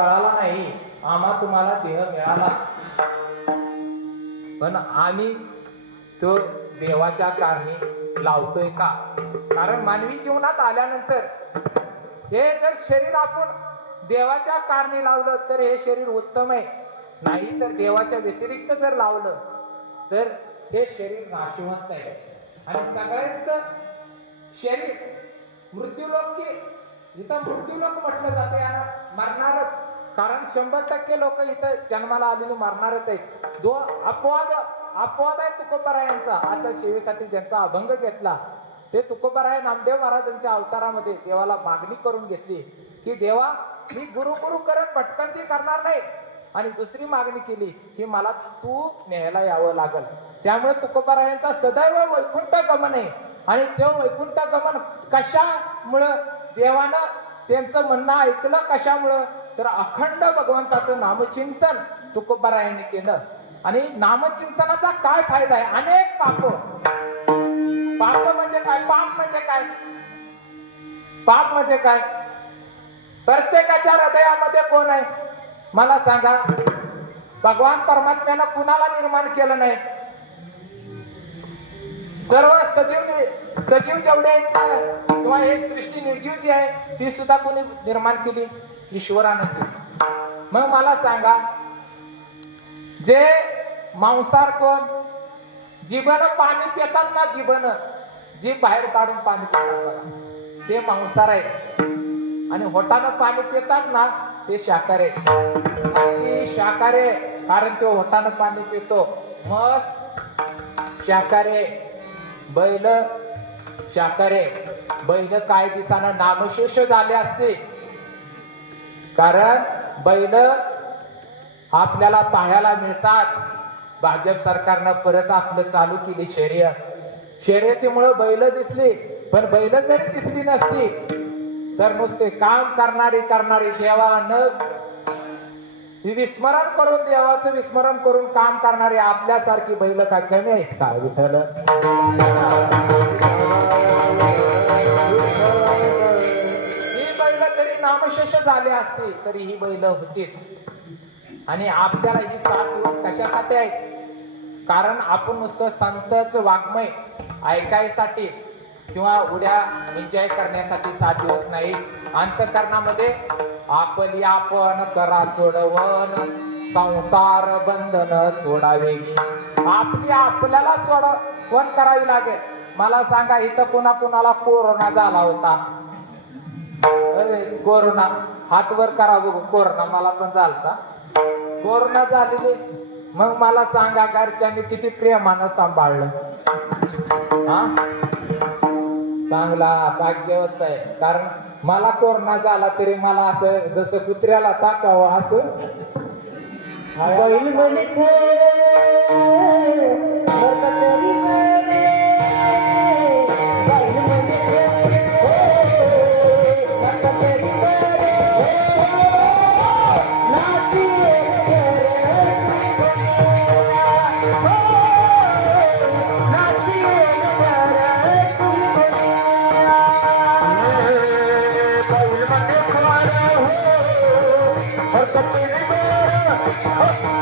कळाला नाही. आम्हा तुम्हाला देह मिळाला. पण आम्ही तो देवाच्या कारणी लावतोय का? कारण मानवी जीवनात आल्यानंतर हे जर शरीर आपण देवाच्या कारणी लावलं तर हे शरीर उत्तम आहे. नाही तर देवाच्या व्यतिरिक्त जर लावलं तर हे शरीर नाशिवंत आहे. आणि सगळ्यांचं शरीर मृत्यूलोक की इथं मृत्यूलोक म्हटलं जाते आणि मरणारच. कारण शंभर टक्के लोक इथं जन्माला आलेले मरणारच आहेत. दो अपवाद अपवाद आहे तुकोबरायांचा. आता सेवेसाठी ज्यांचा अभंग घेतला ते तुकोबराय नामदेव महाराजांच्या अवतारामध्ये देवाला मागणी करून घेतली की देवा मी गुरु गुरु करत भटकंती करणार नाही. आणि दुसरी मागणी केली की मला तू न्यायला यावं लागल. त्यामुळे तुकोबारायांचा सदैव वैकुंठ गमन आहे. आणि ते वैकुंठ गमन कशामुळं देवानं त्यांचं म्हणणं ऐकलं कशामुळं? तर अखंड भगवंताचं नामचिंतन तुकोबारायांनी केलं आणि नामचिंतनाचा काय फायदा आहे? अनेक पाप. पाप म्हणजे काय? पाप म्हणजे काय? पाप म्हणजे काय? प्रत्येकाच्या हृदयामध्ये कोण आहे? मला सांगा. भगवान परमात्म्यानं कुणाला निर्माण केलं नाही? सर्व सजीव सजीव जेवढे आहेत किंवा हे सृष्टी निर्जीव जी आहे ती सुद्धा कोणी निर्माण केली? ईश्वरानं मग मला सांगा जे मांसार कोण जीवन पाणी पितात ना जीवन जी बाहेर काढून पाणी पितात ते मांसार आहे आणि होटानं पाणी पितात ना ते शाकाहारी आहे. शाकाहारी आहे, कारण तो होटानं पाणी पितो. मस शाकाहारी बैल शाकाहारी बैल काय दिसानं नामशेष झाले असते कारण बैल आपल्याला पाहायला मिळतात. भाजप सरकारनं परत आपलं चालू केली शर्यत. शर्यतीमुळे बैल दिसली पण बैल जरी दिसली नसती तर नुसते काम करणारी करणारी देवानं विस्मरण करून देवाचं विस्मरण करून काम करणारी आपल्यासारखी बैल काय कमी आहेत का विठ्ठल? नामशेष झाले असते तरी ही बैल होतीच. आणि आपल्याला ही सात दिवस कशासाठी आहेत कारण आपण नुसतं संतच वाङ्मय ऐकायसाठी किंवा उड्या एन्जॉय करण्यासाठी सात दिवस नाही. अंतकरणामध्ये आपली आपण करा सोडवण संसार बंधन सोडावे. आपली आपल्याला सोडवण करावी लागेल? मला सांगा इथं कुणा कुणाला कोरोना झाला होता? कोरोना. हात वर करा बघू कोरोना. मला पण झालता. कोरोना झालेली. मग मला सांगा घरच्यांनी किती प्रेमानं सांभाळलं. हा? चांगला भाग्यवत आहे. कारण मला कोरोना झाला तरी मला असं जसं कुत्र्याला टाकावं असं. बैल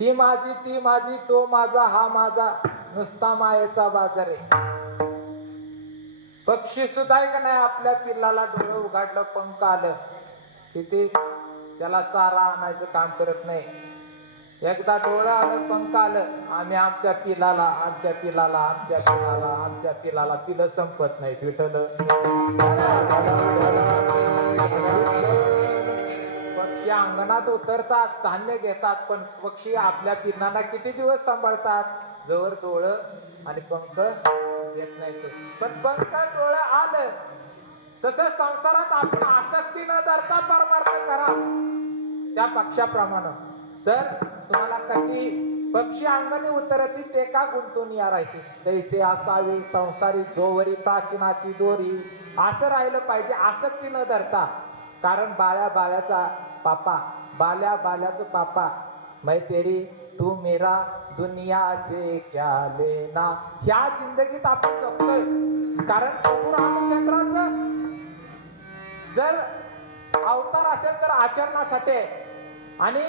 ही माझी ती माझी तो माझा हा माझा. नुसता मायेचा बाजार आहे. पक्षी सुद्धा आहे का नाही आपल्या पिल्लाला डोळं उघडलं पंख आलं. किती? त्याला चारा आणायचं काम करत नाही. एकदा डोळं आलं पंख आलं आम्ही आमच्या पिलाला आमच्या पिलाला आमच्या पिलाला आमच्या पिलाला पिलं संपत नाही विठल या अंगणात उतरतात धान्य घेतात पण पक्षी आपल्या पिल्लांना किती दिवस सांभाळतात? जवळ डोळं आणि पंख येत नाही पण पंख डोळं आलं तसं संसारात आपण आसक्ती न धरता परमार्थ करा. त्या पक्षाप्रमाणे. तर तुम्हाला कशी पक्षी अंगणी उतरती ते का गुंतून या राहायची तैसे असावी संसारी जोवरी प्राचीनाची दोरी असं राहिलं पाहिजे आसक्ती न धरता. कारण बाळ्या बाळ्याचा पापा बाल्या बाल्याचं पापा. मैं तेरी तू मेरा दुनिया से क्या लेना? ह्या जिंदगीत आपण जगतोय. कारण रामचंद्राचं जर अवतार असेल तर आचरणासाठी. आणि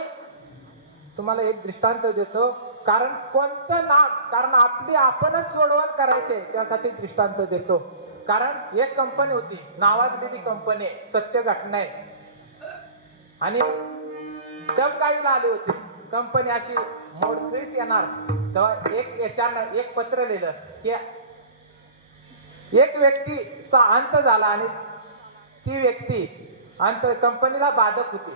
तुम्हाला एक दृष्टांत देतो. कारण कोणतं नाम कारण आपली आपणच सोडवण करायचे त्यासाठी दृष्टांत देतो. कारण एक कंपनी होती. नावाजलेली कंपनी सत्य घटना आहे. आणि दमकाईला आली होती. कंपनी अशी मोडकळीस येणार. तेव्हा एक याच्यानं एक पत्र लिहिलं की एक व्यक्तीचा अंत झाला आणि ती व्यक्ती अंत कंपनीला बाधक होती.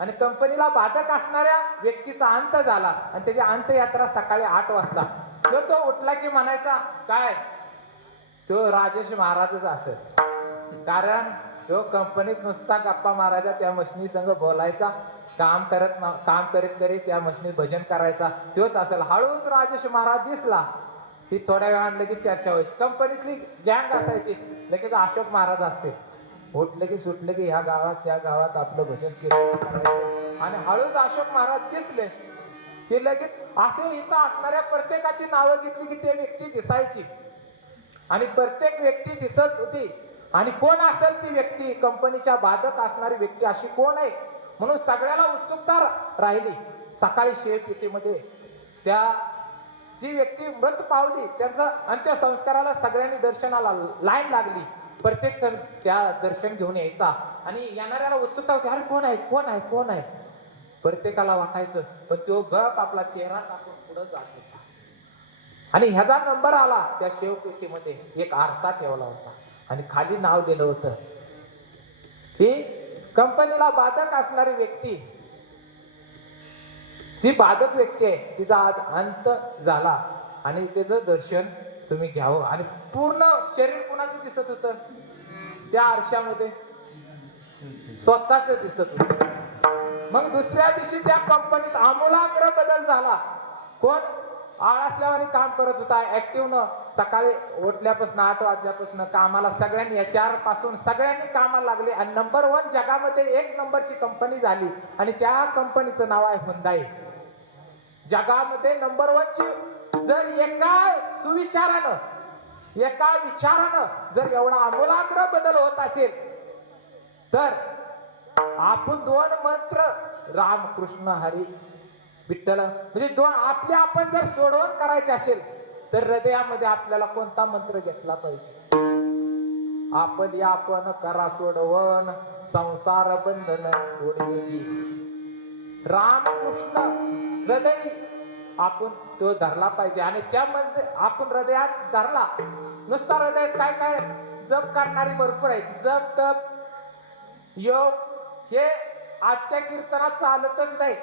आणि कंपनीला बाधक असणाऱ्या व्यक्तीचा अंत झाला. आणि त्याची अंतयात्रा सकाळी आठ वाजता. तो तो उठला की म्हणायचा काय? तो राजेश महाराजच असेल. कारण तो कंपनीत नुसता गप्पा मारायचा त्या मशनी संग बोलायचा काम करत काम करीत करीत त्या मशनीत भजन करायचा तोच असेल. हळूच राजेश महाराज दिसला. ती थोड्या वेळानं लगेच चर्चा व्हायची. कंपनीतली गँग असायची. लगेच अशोक महाराज असते. उठलं की सुटलं की ह्या गावात त्या गावात आपलं भजन केलं आणि हळूच अशोक महाराज दिसले. की लगेच असे इथं असणाऱ्या प्रत्येकाची नावं घेतली की ते व्यक्ती दिसायची. आणि प्रत्येक व्यक्ती दिसत होती. आणि कोण असेल ती व्यक्ती? कंपनीच्या बाधक असणारी व्यक्ती अशी कोण आहे? म्हणून सगळ्याला उत्सुकता राहिली. सकाळी शेतपेटीमध्ये त्या जी व्यक्ती मृत पावली त्यांचं अंत्यसंस्काराला सगळ्यांनी दर्शनाला लाईन लागली. प्रत्येक जण त्या दर्शन घेऊन यायचा. आणि येणाऱ्याला उत्सुकता होती अरे कोण आहे? कोण आहे? कोण आहे? प्रत्येकाला वाटायचं. पण तो गप आपला चेहरा टाकून पुढे जात. होता आणि ह्याचा नंबर आला त्या शेवपेटीमध्ये एक आरसा ठेवला होता. आणि खाली नाव दिलं होतं की कंपनीला बाधक असणारी व्यक्ती जी बाधक व्यक्ती आहे तिचा आज अंत झाला. आणि त्याचं दर्शन तुम्ही घ्यावं. आणि पूर्ण शरीर कुणाचं दिसत होतं? त्या आरशामध्ये. स्वतःच दिसत होत. मग दुसऱ्या दिवशी त्या कंपनीत आमूलाग्र बदल झाला. कोण? आळसल्यावानी काम करत होता. ऍक्टिव्ह न सकाळी उठल्यापासून आठ वाजल्यापासून कामाला सगळ्यांनी एच आरपासून सगळ्यांनी कामाला लागले. आणि नंबर वन जगामध्ये एक नंबरची कंपनी झाली. आणि त्या कंपनीचं नाव आहे हुंदाई जगामध्ये नंबर वनची जर एका सुविचारानं एका विचारानं जर एवढा आमूलाग्र बदल होत असेल तर आपण दोन मंत्र राम कृष्ण हरी विठ्ठल. म्हणजे दोन आपले आपण जर सोडवण करायचे असेल तर हृदयामध्ये आपल्याला कोणता मंत्र घेतला पाहिजे? आपण या आपण करा सोडवण संसार बंधन सोडविली राम हृदय आपण तो धरला पाहिजे. आणि त्यामध्ये आपण हृदयात धरला नुसता हृदयात काय काय जप करणारी भरपूर आहेत. जप तप योग हे आजच्या कीर्तनात चालतच नाही.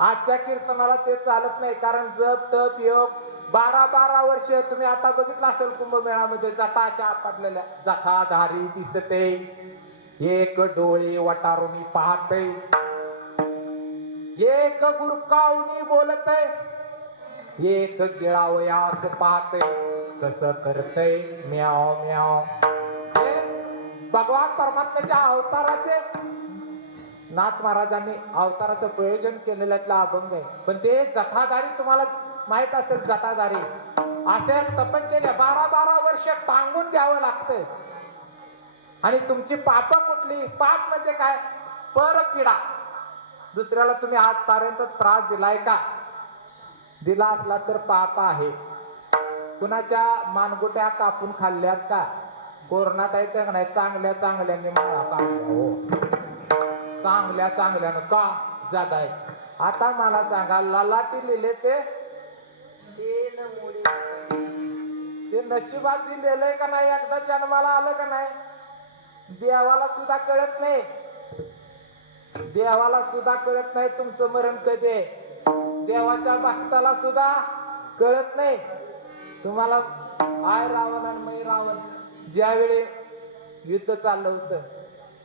आजच्या कीर्तनाला ते चालत नाही कारण जप तप योग बारा बारा वर्ष तुम्ही आता बघितलं असेल कुंभमेळामध्ये जाता अशा आपटलेल्या जथाधारी दिसते. एक डोळे वटारुनी पाहते. एक गुरकावनी बोलते. एक गिळावयास पाहते. कसं करते? म्याव म्याव. भगवान परमात्म्याच्या अवताराचे नाथ महाराजांनी अवताराचं प्रयोजन केलेल्यातला अभंग आहे. पण ते जथाधारी तुम्हाला माहीत असेल जटाधारी अशा तपश्चर्या बारा बारा वर्ष टांगून द्यावं लागतंय. आणि तुमची पाप कुठली? पाप म्हणजे काय? परपिडा दुसऱ्याला तुम्ही आजपर्यंत त्रास दिलाय का? दिला असला तर पाप आहे. कुणाच्या मानगुट्या कापून खाल्ल्यात का? कोरोनात आहे का नाही? चांगल्या चांगल्याने मला पाप हो. चांगल्या चांगल्यानं का जगाय आता मला सांगा ललाटी लिहिले ते? ते नशिबात लिहिलंय का नाही? एकदा जन्माला आलं का नाही? देवाला सुद्धा कळत नाही. देवाला सुद्धा कळत नाही तुमचं मरण कधी देवाच्या भक्ताला सुद्धा कळत नाही. तुम्हाला आय रावण आणि मै रावण ज्यावेळी युद्ध चाललं होतं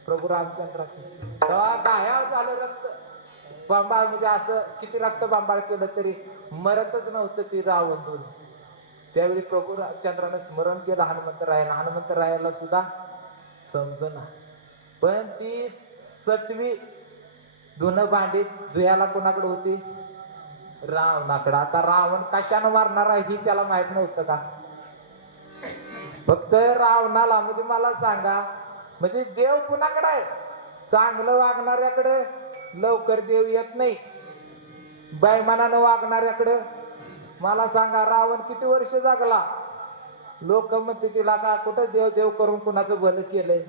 प्रभू रामचंद्राचं तेव्हा झालं रक्त. बांबाळ म्हणजे असं किती रक्त बांबाळ केलं तरी मरतच नव्हतं ती रावण त्यावेळी प्रभू चंद्राने स्मरण केलं हनुमंतरायाला हनुमंतरायाला सुद्धा समजना. पण ती सतवी धुणं भांडी धुयाला कोणाकडे होती? रावणाकडे. आता रावण कशानं मारणार आहे ही त्याला माहीत नव्हतं का? फक्त रावणाला. म्हणजे मला सांगा म्हणजे देव कुणाकडे आहे? चांगलं वागणाऱ्याकडं लवकर देव येत नाही. बैमानानं वागणाऱ्याकडं. मला सांगा रावण किती वर्ष जागला? लोक म्हणते तिला का कुठं देव देव करून कुणाचं भलं केलंय?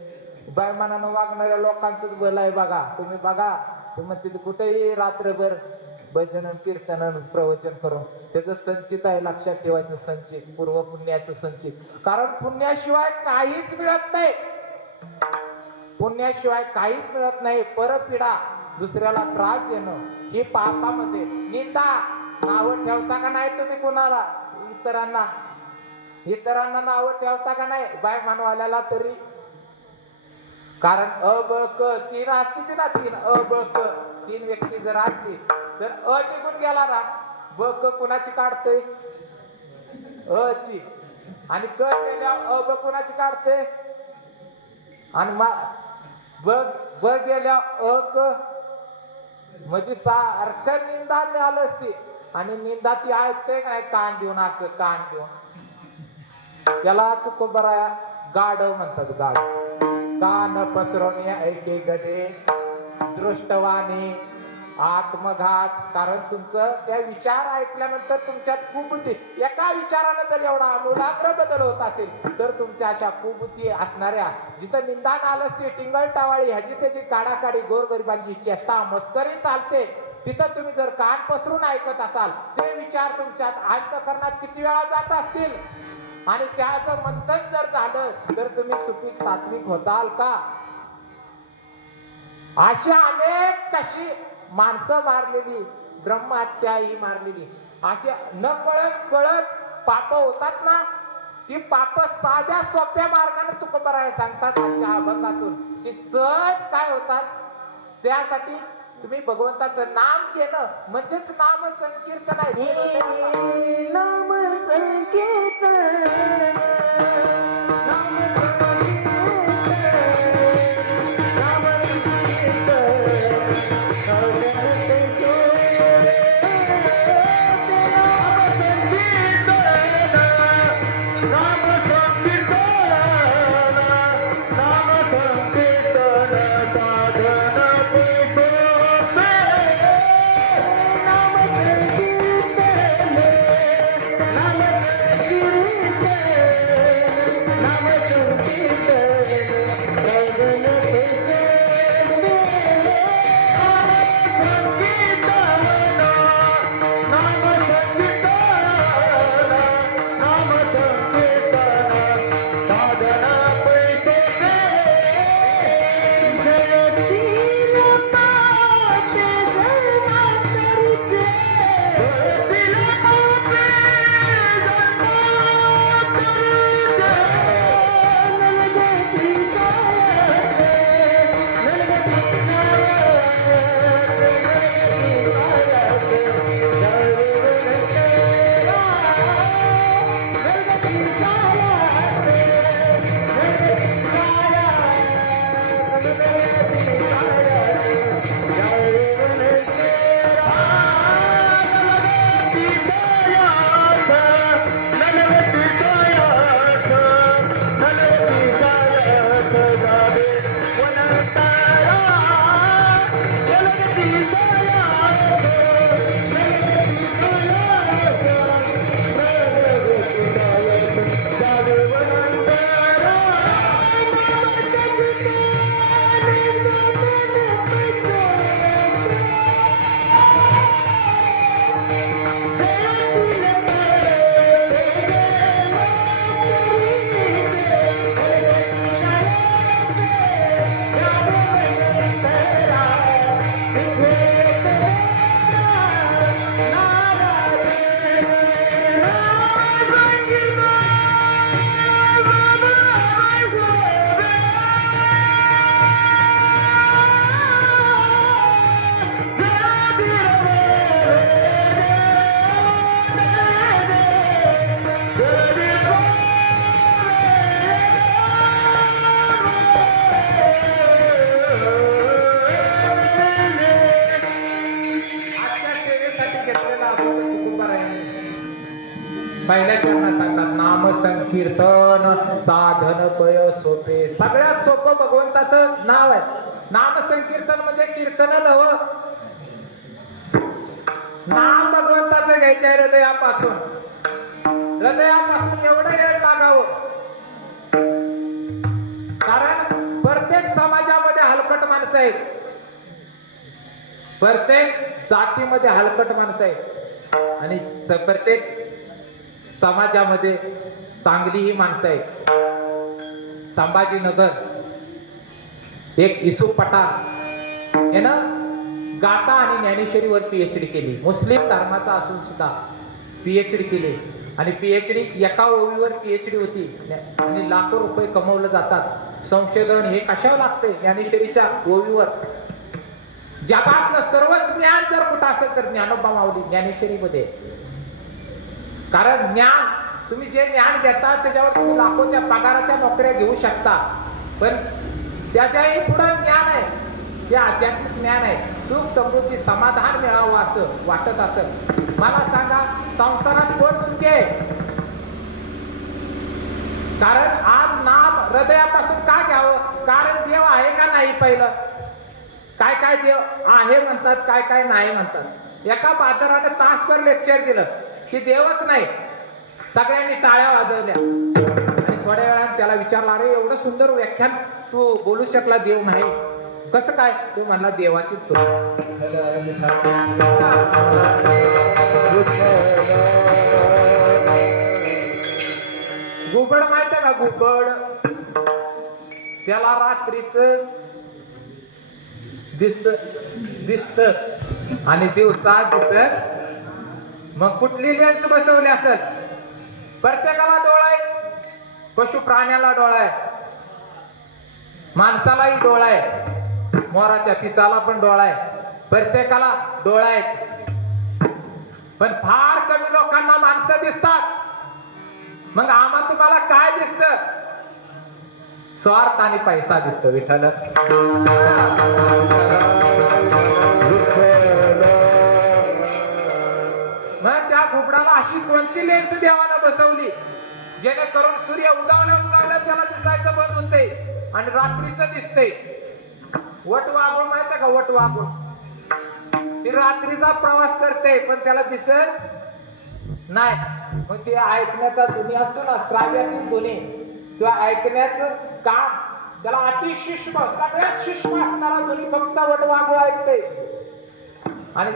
बैमानानं वागणाऱ्या लोकांचंच भलं आहे बघा. तुम्ही बघा तुम्ही म्हणते कुठेही रात्रभर भजन कीर्तन प्रवचन करून. त्याचं संचित आहे लक्षात ठेवायचं संचित पूर्व पुण्याचं संचित. कारण पुण्याशिवाय काहीच मिळत नाही. पुण्याशिवाय काहीच मिळत नाही. परपिडा दुसऱ्याला त्रास देणं. ही पापामध्ये. निंदा नावं ठेवता का नाही तुम्ही कुणाला? इतरांना. इतरांना नावं ठेवता का नाही? बाय मानवाल्याला तरी. कारण अ ब क तीन असते ना तीन. अ ब क तीन व्यक्ती जर असतील तर अ निघून गेला ना. ब क कुणाची काढतोय? अ ची आणि क गेल्या अ ब कुणाची काढते आणि मा ब ब गेल्या अक म्हणजे सारख निंदा मिळालं असते. आणि निंदा ती ऐकते काय कान देऊन असं कान देऊन. त्याला तू बरा गाढव म्हणतात गाढव. कान पसरवणे ऐके गडे दृष्टवाणी आत्मघात. कारण तुमचं त्या विचार ऐकल्यानंतर तुमच्यात कुबुद्धी. एका विचारानं जर एवढा अमूलाग्र बदल होत असेल तर तुमच्या अशा कुबुद्धी असणाऱ्या जिथं निंदान आलं ते टिंगळ टावाळी ह्याची त्याची काढाकाढी गोरगरिबांची चेष्टा मस्करी चालते. तिथं तुम्ही जर कान पसरून ऐकत असाल ते विचार तुमच्यात अंतकरणात किती वेळा जात असतील? आणि त्याचं मंथन जर झालं तर तुम्ही सुपीक सात्विक होताल का? अशा अनेक कशी माणसं मारलेली ब्रह्महत्या ही मारलेली. असे न कळत कळत पाप होतात ना ती पाप साध्या सोप्या मार्गाने तुकोबराय सांगतात त्यांच्या अभंगातून. की सहज काय होतात? त्यासाठी तुम्ही भगवंताचं नाम घेणं म्हणजेच नाम संकीर्तन आहे. नाम संकीर्तन कीर्तन साधन पय सोपे. सगळ्यात सोपं भगवंताचं नाव आहे. नाम संकीर्तन म्हणजे कीर्तन लव नाम भगवंताचं घ्यायचं आहे हृदयापासून. हृदयापासून एवढं वेळ लागावं. कारण प्रत्येक समाजामध्ये हलकट माणसं आहेत. प्रत्येक जातीमध्ये हलकट माणसं आहेत. आणि प्रत्येक समाजामध्ये चांगली ही माणसं आहेत. संभाजीनगर एक इसू पटा हे ना गाथा आणि ज्ञानेश्वरीवर पीएचडी केली. मुस्लिम धर्माचा असून सुद्धा पीएचडी केली. आणि पीएचडी एका ओळीवर पीएचडी होती. आणि लाखो रुपये कमवले जातात. संशोधन हे कशावर लागते ज्ञानेश्वरीच्या ओळीवर. जगातलं सर्वच ज्ञान जर कुठं असेल तर ज्ञानोबा माऊली ज्ञानेश्वरीमध्ये. कारण ज्ञान तुम्ही जे ज्ञान घेता त्याच्यावर तुम्ही लाखोच्या पगाराच्या नोकऱ्या घेऊ शकता. पण त्याच्याही पुढं ज्ञान आहे. ते आध्यात्मिक ज्ञान आहे. सुख समृद्धी समाधान मिळावं असं वाटत असत मला सांगा संसारात कोण सुखी आहे? कारण आज नाम हृदयापासून का घ्यावं? कारण देव आहे का नाही पहिलं? काय काय देव आहे म्हणतात काय काय नाही म्हणतात. एका बाजाराने तासभर लेक्चर दिलं. की देवच नाही. सगळ्यांनी टाळ्या वाजवल्या. आणि थोड्या वेळानं त्याला विचारला अरे एवढं सुंदर व्याख्यान तू बोलू शकला देव नाही. कसं काय? तो म्हणला देवाची गुबड माहीत का गुबड? त्याला रात्रीच दिस दिसत आणि दिवसा दिसत मग कुठली लेन्स बसवली असेल? प्रत्येकाला डोळा आहे. पशु प्राण्याला डोळा आहे. माणसालाही डोळा आहे. मोराच्या पिसाला पण डोळा आहे. प्रत्येकाला डोळा आहे. पण फार कमी लोकांना माणसं दिसतात. मग आम्हा तुम्हाला काय दिसत? स्वार्थ आणि पैसा दिसतो विठ्ठल. घुबडाला अशी कोणती लेन्स देवाला बसवली? जेणेकरून सूर्य उगावल्या उगावल्या त्याला दिसायचं बंद होते आणि रात्रीचं दिसते वट वाघून माहीत का? वट वाघून ती रात्रीचा प्रवास करते पण त्याला दिसत नाही. मग ते ऐकण्याचा ध्वनी असतो ना श्राव्यातील ध्वनी किंवा ऐकण्याचं काम त्याला अतिशिष्म सगळ्यात शिष्म असणारा ध्वनी फक्त वट वाघू ऐकते आणि